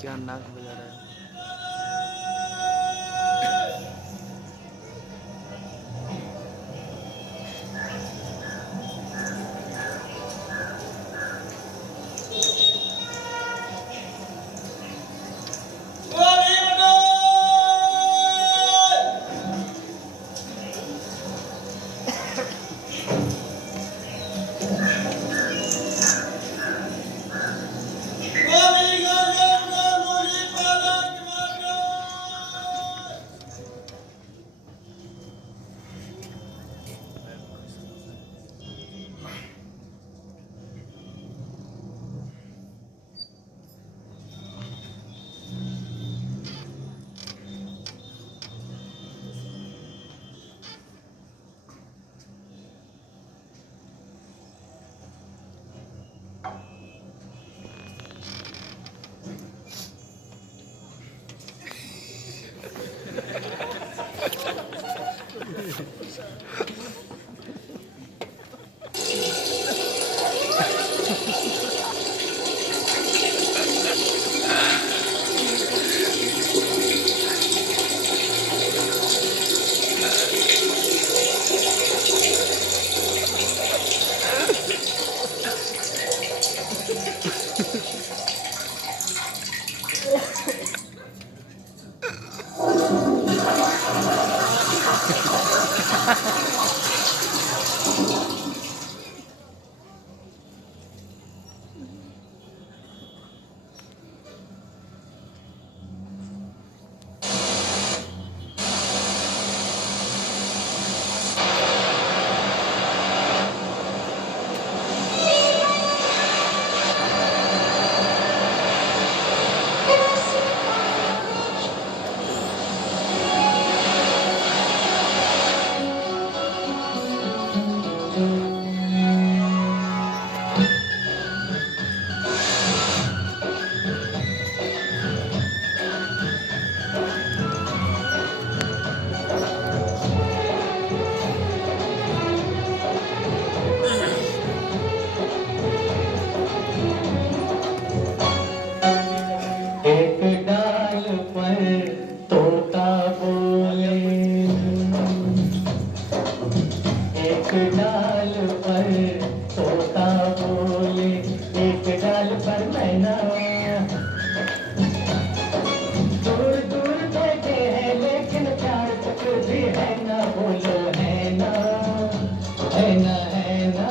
क्या नाक बजा रहा है? एक डाल पर तोता बोले, एक डाल पर तोता बोले, एक डाल पर मैना दूर दूर बैठे हैं लेकिन प्यार तक भी है ना, बोलो है ना, है ना, है ना।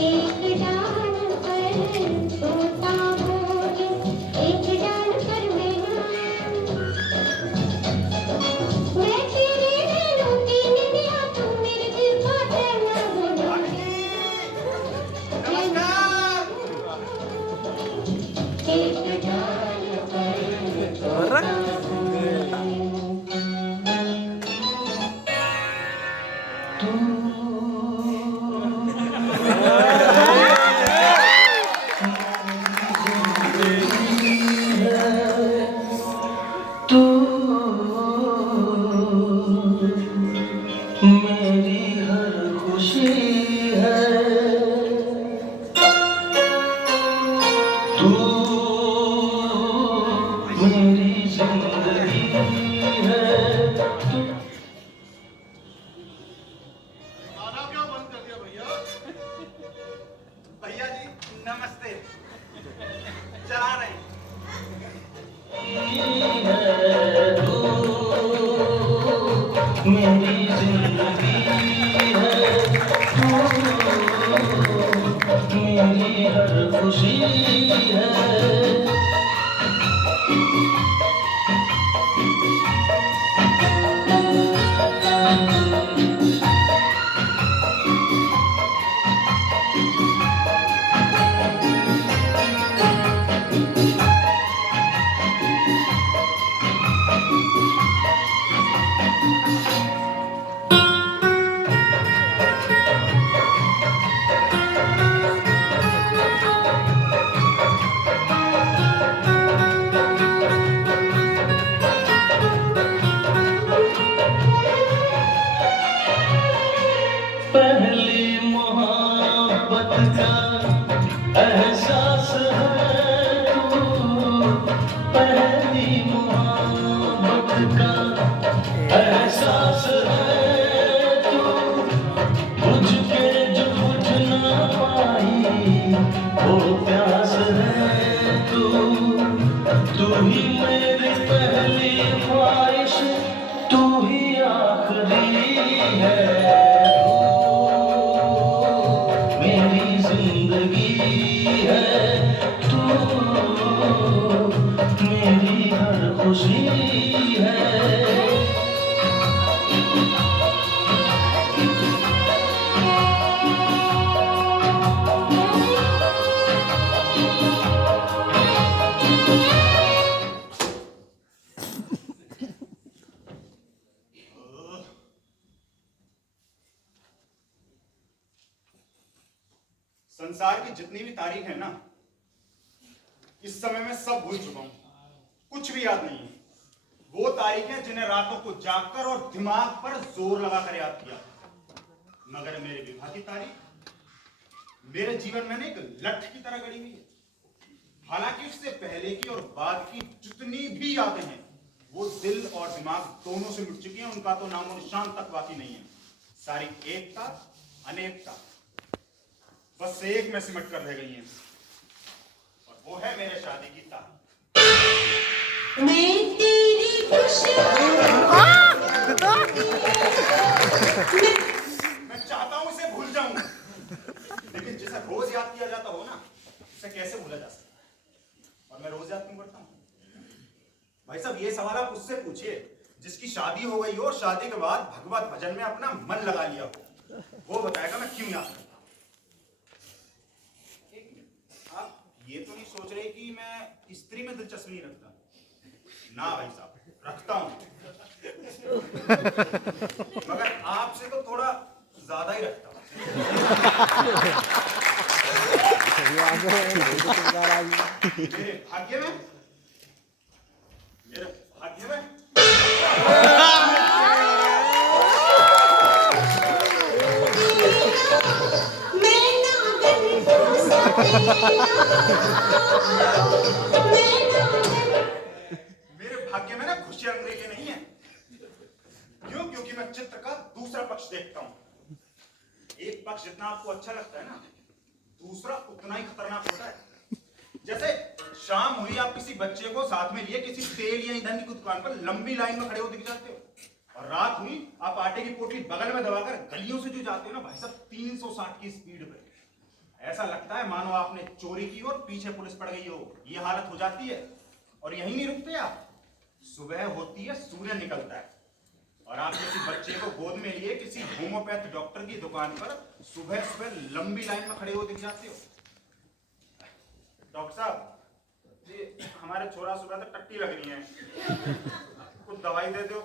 एक डाल पर तोता बोले, एक डाल पर मैं तेरे नैनों की निंदिया, तू मेरे दिल का चैन, बोलो एक डाल पर तोता तू मेरी हर खुशी है, तू मेरी जिंदगी है। गाना क्यों बंद कर दिया भैया? भैया जी नमस्ते, चला रहे हैं। तू मेरी जिंदगी है, तू मेरी हर खुशी है। पहली मोहब्बत का वो प्यास है तू ही मेरी पहली ख्वाहिश, तू ही आखिरी है, तू मेरी जिंदगी है, तू मेरी हर खुशी है। संसार की जितनी भी तारीख है ना, इस समय मैं सब भूल चुका हूं, कुछ भी याद नहीं है। वो तारीखें जिन्हें रातों को जागकर और दिमाग पर जोर लगाकर याद किया, मगर मेरे विवाह की तारीख मेरे जीवन में एक लठ की तरह गड़ी हुई है। हालांकि उससे पहले की और बाद की जितनी भी यादें हैं, वो दिल और दिमाग दोनों से मिट चुकी हैं, उनका तो नामो निशान तक बाकी नहीं है। सारी एकता अनेकता बस एक में सिमट कर रह गई हैं, और वो है मेरे शादी की तारीख। मैं तेरी मैं चाहता हूं इसे भूल जाऊं, लेकिन जिसे रोज याद किया जाता हो ना, उसे कैसे भूला जा सकता है? और मैं रोज याद क्यों करता हूं? भाई साहब, ये सवाल आप उससे पूछिए जिसकी शादी हो गई हो, शादी के बाद भगवत भजन में अपना मन लगा लिया हो, वो बताएगा मैं क्यों याद करता हूं। आप ये तो नहीं सोच रहे कि मैं स्त्री में दिलचस्पी नहीं रखता? ना भाई साहब, रखता हूं, मगर आपसे तो थोड़ा ज्यादा ही रखता हूं। मेरे भाग्य में ना खुशियां अंग्रेजी नहीं है। क्यों? क्योंकि मैं चित्र का दूसरा पक्ष देखता हूं। एक पक्ष जितना आपको अच्छा लगता है ना, दूसरा उतना ही खतरनाक होता है। जैसे शाम हुई, आप किसी बच्चे को साथ में लिए किसी तेल या ईंधन की दुकान पर लंबी लाइन में खड़े हो दिख जाते हो, और रात हुई आप आटे की पोटली बगल में दबाकर गलियों से जो जाते हो ना भाई साहब, 360 की स्पीड पे, ऐसा लगता है मानो आपने चोरी की और पीछे पुलिस पड़ गई हो। ये हालत हो जाती है, और यहीं नहीं रुकते आप। सुबह होती है, सूर्य निकलता है, और आप किसी बच्चे को गोद में लिए किसी होम्योपैथ डॉक्टर की दुकान पर सुबह सुबह लंबी लाइन में खड़े हो दिख जाते हो। डॉक्टर साहब जी, हमारे छोरा सुबह से टट्टी लग रही है, कुछ दवाई दे दो।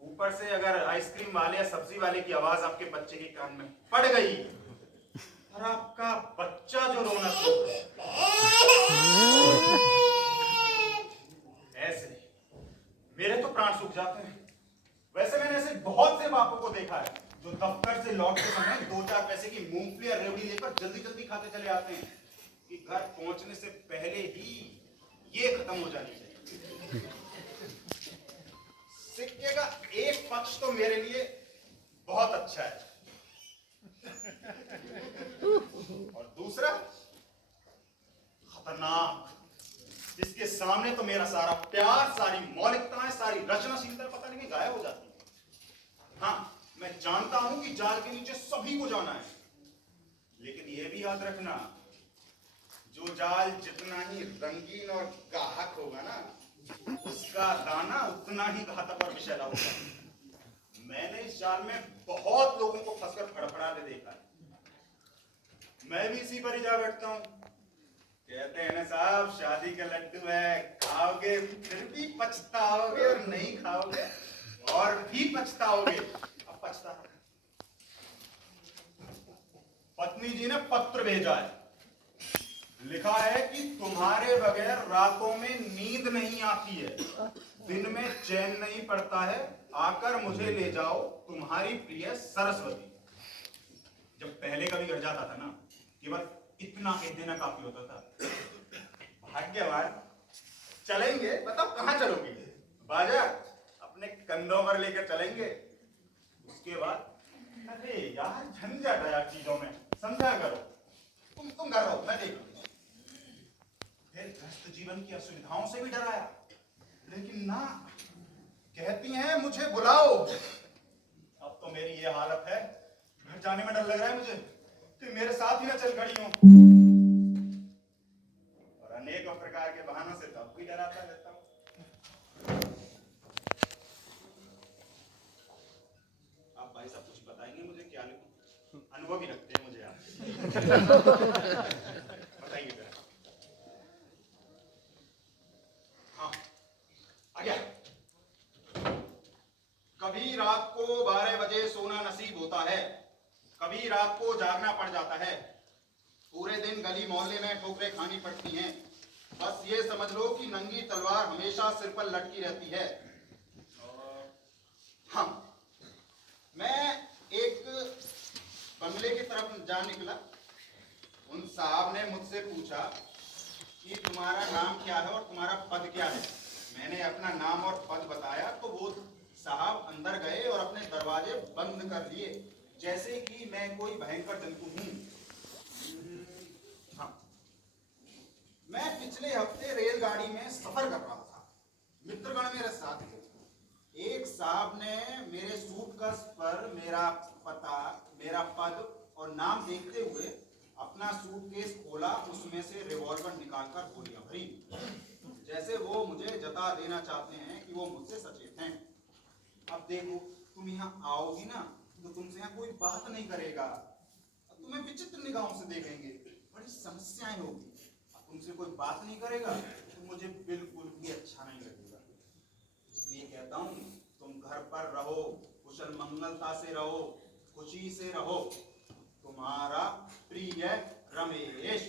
ऊपर से अगर आइसक्रीम वाले या सब्जी वाले की आवाज आपके बच्चे के कान में पड़ गई, और आपका बच्चा जो रोना शुरू ऐसे मेरे तो प्राण सूख जाते हैं। वैसे मैंने ऐसे बहुत से बापों को देखा है जो दफ्तर से लौटते समय 2-4 पैसे की मूंगफली या रेवड़ी लेकर जल्दी जल्दी खाते चले आते हैं कि घर पहुंचने से पहले ही ये खत्म हो जानी चाहिए। सिक्के का एक पक्ष तो मेरे लिए बहुत अच्छा है, और दूसरा खतरनाक, जिसके सामने तो मेरा सारा प्यार, सारी मौलिकताएं, सारी रचनाशीलता पता नहीं गायब हो जाती है। हाँ, मैं जानता हूं कि जाल के नीचे सभी को जाना है, लेकिन यह भी याद रखना, जो जाल जितना ही रंगीन और गाहक होगा ना, उसका दाना उतना ही घातक और विषैला होगा। मैंने इस जाल में बहुत लोगों को फंसकर फड़फड़ाते देखा है। मैं भी इसी पर ही जा बैठता हूं। कहते हैं ना साहब, शादी का लड्डू है, खाओगे फिर भी पछताओगे, और नहीं खाओगे और भी पछताओगे। अब पछता, पत्नी जी ने पत्र भेजा है, लिखा है कि तुम्हारे बगैर रातों में नींद नहीं आती है, दिन में चैन नहीं पड़ता है, आकर मुझे ले जाओ, तुम्हारी प्रिय सरस्वती। जब पहले कभी घर जाता था ना, केवल इतना कह देना काफी होता था, भाग्यवान, चलेंगे, बताओ कहां चलोगे? बाजार, अपने कंधों पर लेकर चलेंगे। उसके बाद अरे यार झंझट है यार चीजों में, समझा करो। तुम घर रहो, मैं देख लूंगा। फिर गृहस्थ जीवन की असुविधाओं से भी डराया, लेकिन ना, कहती हैं मुझे बुलाओ। अब तो मेरी ये हालत है, घर जाने में डर लग रहा है मुझे कि मेरे साथ ही ना चल खड़ी हो। और अनेक प्रकार के बहानों से तब भी डराता रहता हूं। आप भाई साहब कुछ बताएंगे मुझे, क्या लिखूं? अनुभव ही रखते हैं मुझे आप। बताइए जरा। हाँ, आ गया। कभी रात को 12 बजे सोना नसीब होता है, कभी रात को जागना पड़ जाता है। पूरे दिन गली मोहल्ले में ठोकरें खानी पड़ती हैं। बस ये समझ लो कि नंगी तलवार हमेशा सिर पर लटकी रहती है। हाँ, मैं एक बंगले की तरफ जा निकला। उन साहब ने मुझसे पूछा कि तुम्हारा नाम क्या है और तुम्हारा पद क्या है। मैंने अपना नाम और पद बताया तो वो साहब अंदर गए और अपने दरवाजे बंद कर लिए, जैसे कि मैं कोई भयंकर जंतु हूं। हाँ, मैं पिछले हफ्ते रेलगाड़ी में सफर कर रहा था। मित्रगण मेरे साथ थे। एक साहब ने मेरे सूटकेस पर मेरा पता, मेरा पद और नाम देखते हुए अपना सूटकेस खोला, उसमें से रिवॉल्वर निकालकर गोलियां भरी, जैसे वो मुझे जता देना चाहते हैं कि वो मुझसे सचेत हैं। अब देखो, तुम यहाँ आओगी ना तो तुमसे यहाँ कोई बात नहीं करेगा, तुम्हें विचित्र निगाहों से देखेंगे, बड़ी समस्याएं होगी। अब तुमसे कोई बात नहीं करेगा तो मुझे बिल्कुल भी अच्छा नहीं लगेगा। इसलिए कहता हूँ तुम घर पर रहो, कुशल मंगलता से रहो, खुशी से रहो। तुम्हारा प्रिय रमेश।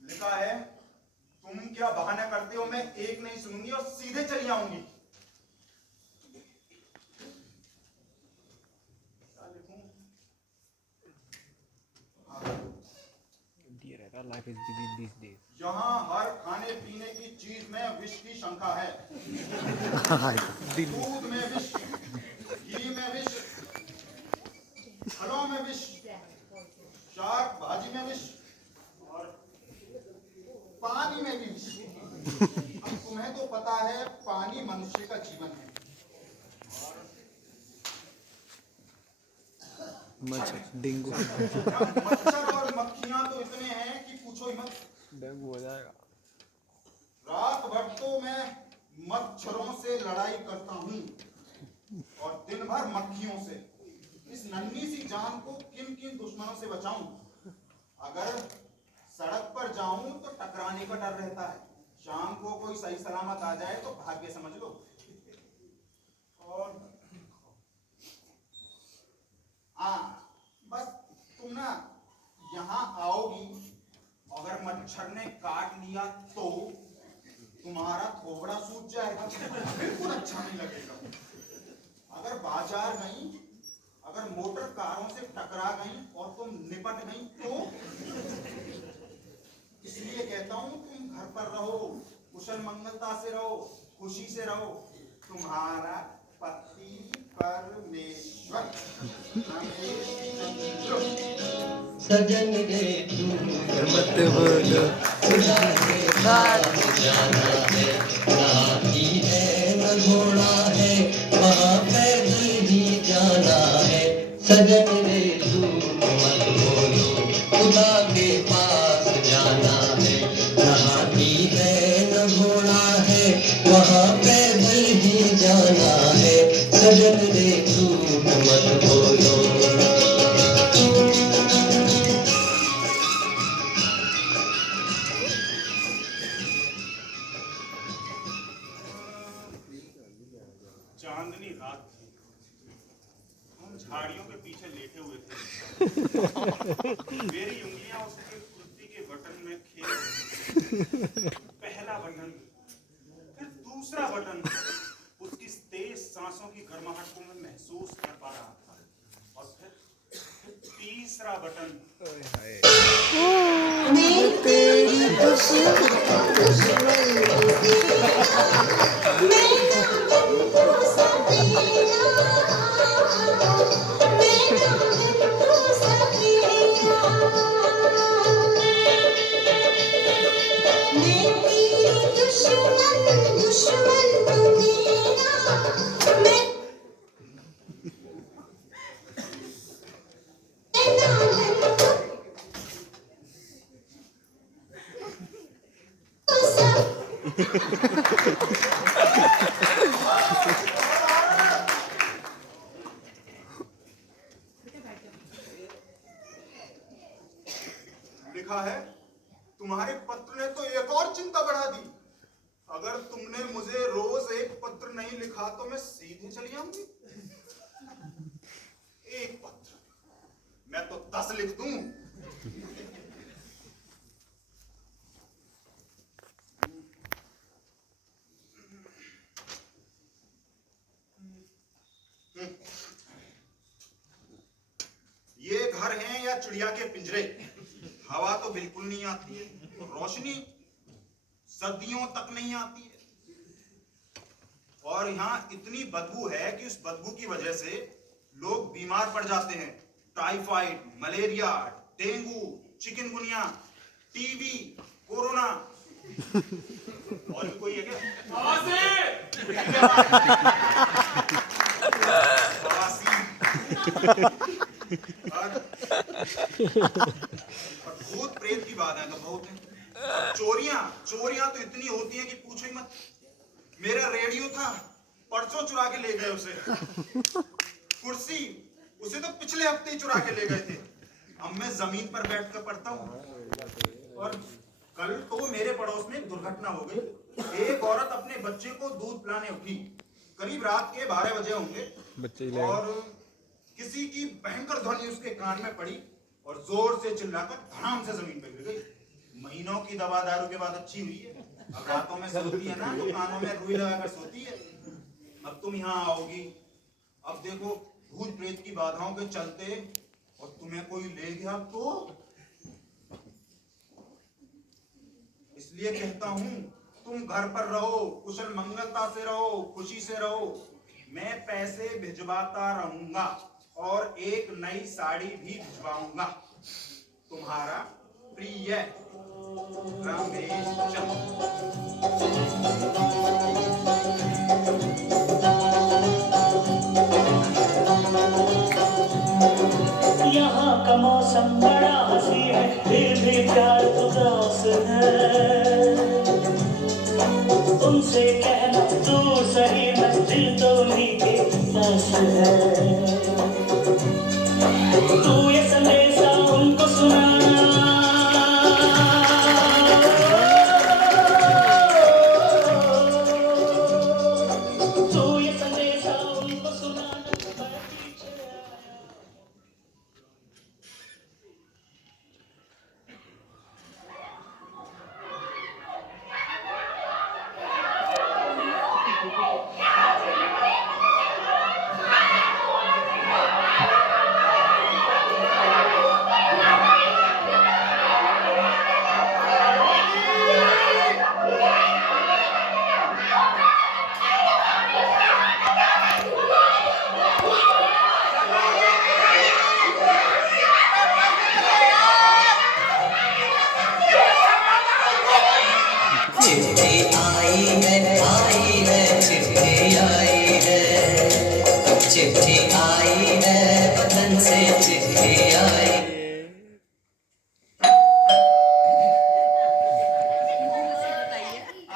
लिखा है, तुम क्या बहाना करते हो, मैं एक नहीं सुनूंगी और सीधे चली आऊंगी। यहाँ हर खाने पीने की चीज में विष की शंका है। दूध में विष, घी में विष, फलों में विष, शाक भाजी में विष और पानी में भी विष। अब तुम्हें तो पता है पानी मनुष्य का जीवन है। मच्छर, डेंगू, मच्छर और मक्खी पक्षियां तो इतने हैं कि पूछो ही मत। डेंगू हो जाएगा। रात भर तो मैं मच्छरों से लड़ाई करता हूँ और दिन भर मक्खियों से। इस नन्ही सी जान को किन किन दुश्मनों से बचाऊं? अगर सड़क पर जाऊं तो टकराने का डर रहता है, शाम को कोई सही सलामत आ जाए तो भाग्य समझ लो। और बस तुम ना यहाँ आओगी, अगर मच्छर ने काट लिया तो तुम्हारा थोबड़ा सूज जाएगा, बिल्कुल अच्छा नहीं लगेगा। अगर बाजार गई, अगर मोटर कारों से टकरा गई और तुम निपट गई तो? इसलिए कहता हूं तुम घर पर रहो, कुशल मंगलता से रहो, खुशी से रहो। तुम्हारा पति परमेश्वर। सजन रे तू मत बोलो। खुदा के पास जाना है, ना हाथी है न घोड़ा है, वहाँ पैदल ही जाना है। सजन रे तू मत बोलो, खुदा के पास जाना है, ना हाथी है न घोड़ा है, वहाँ पैदल ही जाना है। सजन रे तू मत बोलो। चांदनी रात थी, हम झाड़ियों के पीछे लेटे हुए थे। मेरी उंगलियां उसके कुर्ती के बटन में खेल रही थीं। पहला बटन, फिर दूसरा बटन। उसकी तेज सांसों की गर्माहट को मैं महसूस कर पा रहा था। और फिर तीसरा बटन। लिखा है, तुम्हारे पत्र ने तो एक और चिंता बढ़ा दी। अगर तुमने मुझे रोज एक पत्र नहीं लिखा तो मैं सीधे चली आऊंगी। एक पत्र, मैं तो 10 लिख दूं। ये घर हैं या चिड़िया के पिंजरे? हवा तो बिल्कुल नहीं आती है, रोशनी सदियों तक नहीं आती है। और यहाँ इतनी बदबू है कि उस बदबू की वजह से लोग बीमार पड़ जाते हैं। Typhoid, malaria, dengue, chikungunya, TB, corona. और भी कोई है क्या? और भूत प्रेत की बात है तो बहुत है। चोरियां तो इतनी होती हैं कि पूछो ही मत। मेरा रेडियो था, परसों चुरा के ले गए उसे। कुर्सी, उसे तो पिछले हफ्ते ही चुरा के ले गए थे। अब मैं जमीन पर बैठकर पढ़ता हूँ। और कल तो मेरे पड़ोस में एक दुर्घटना हो गई। एक औरत अपने बच्चे को दूध पिलाने उठी, करीब रात के 12 बजे होंगे, और किसी की भयंकर ध्वनि उसके कान में पड़ी और जोर से चिल्लाकर धड़ाम से जमीन पर गिर गई। महीनों की दवा दारू के बाद अच्छी हुई है। अब रातों में सोती है ना तो कानों में रुई लगाकर सोती है। अब तुम यहाँ आओगी, अब देखो भूत प्रेत की बाधाओं के चलते और तुम्हें कोई ले गया तो? इसलिए कहता हूँ तुम घर पर रहो, कुशल मंगलता से रहो, खुशी से रहो। मैं पैसे भिजवाता रहूंगा और एक नई साड़ी भी भिजवाऊंगा। तुम्हारा प्रिय रमेश चंद्र। यहाँ का मौसम बड़ा हंसी है, फिर भी प्यार उदास है। तुमसे कहना दूर सही मैं, दिल तो उन्हीं के पास है। तू ये संदेशा उनको सुनाना, तू ये संदेशा उनको सुनाना, मैं पीछे आया। चिट्ठी आई है, चिट्ठी आई है, चिट्ठी आई है, वतन से चिट्ठी आई।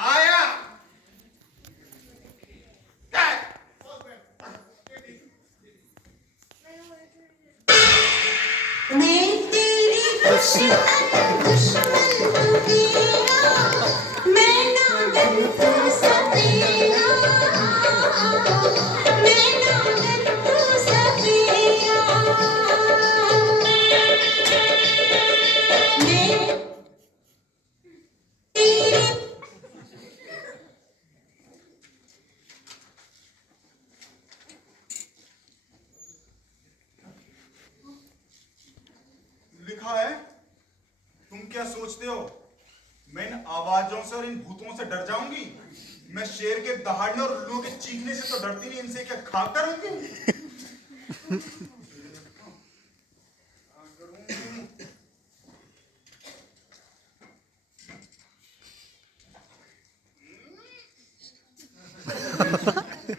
आया मैं तेरी दुश्मन हूँ तेरा, मैं नागन तू सफेरा, मैं नागन तू सफेरा, मैं तेरी लिखा है। तुम क्या सोचते हो मैं इन आवाजों से और इन भूतों से डर जाऊंगी? मैं शेर के दहाड़ने और उल्लुओं के चीखने से तो डरती नहीं, इनसे क्या खाकर होंगी?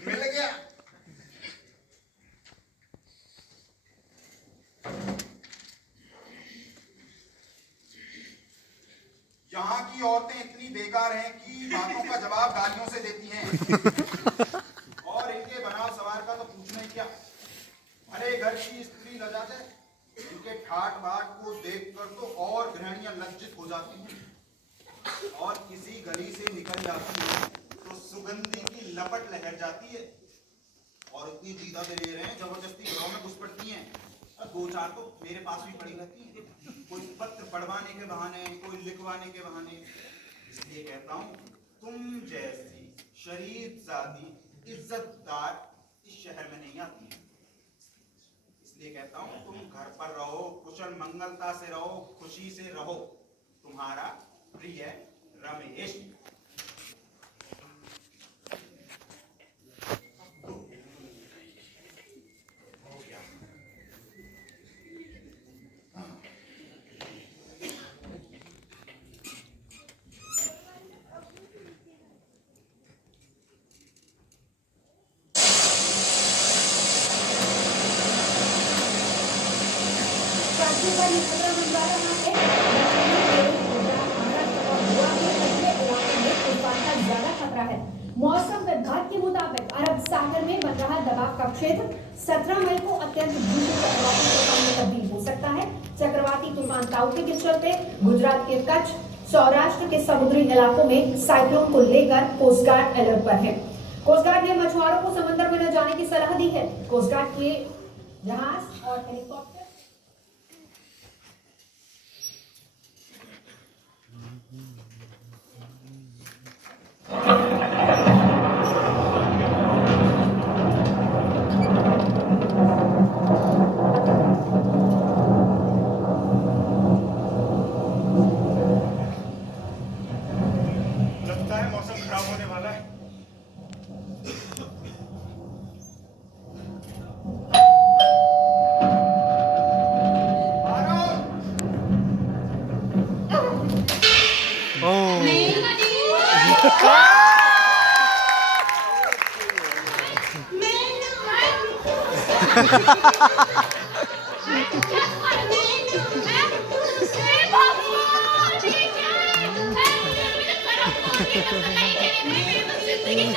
मिल गया। यहाँ की औरतें इतनी बेकार हैं कि बातों का जवाब गालियों से देती हैं। और इनके बनाव सवार का तो पूछना ही क्या। भले घर की स्त्री लजाते, इनके ठाट बाट को देखकर तो और गृहणियां लज्जित हो जाती हैं। और किसी गली से निकल जाती है तो सुगंधी की लपट लहर जाती है। और इतनी जीदा दे ले रहे हैं, जबरदस्ती घरों में घुस पड़ती हैं। और दो चार तो मेरे पास भी पड़ी रहती हैं, कोई पत्र पढ़वाने के बहाने, कोई लिखवाने के बहाने। इसलिए कहता हूँ, तुम जैसी शरीफ जाती इज्जतदार इस शहर में नहीं आती है। इसलिए कहता हूँ, तुम घर पर रहो, कुशल मंगलता से रहो, खुशी से रहो। तुम्हारा प्रिय रमेश। मौसम विभाग के मुताबिक अरब सागर में बन रहा दबाव का क्षेत्र 17 मई को अत्यंत भीषण चक्रवाती तूफान में तब्दील हो सकता है। चक्रवाती तूफान ताउते के चलते गुजरात के कच्छ, सौराष्ट्र के समुद्री इलाकों में साइक्लोन को लेकर कोस्ट गार्ड अलर्ट पर है। कोस्ट गार्ड ने मछुआरों को समुद्र में न जाने की सलाह दी है। कोस्ट गार्ड के जहाज और हेलीकॉप्टर लगता है मौसम खराब होने वाला है। मैं जिंदगी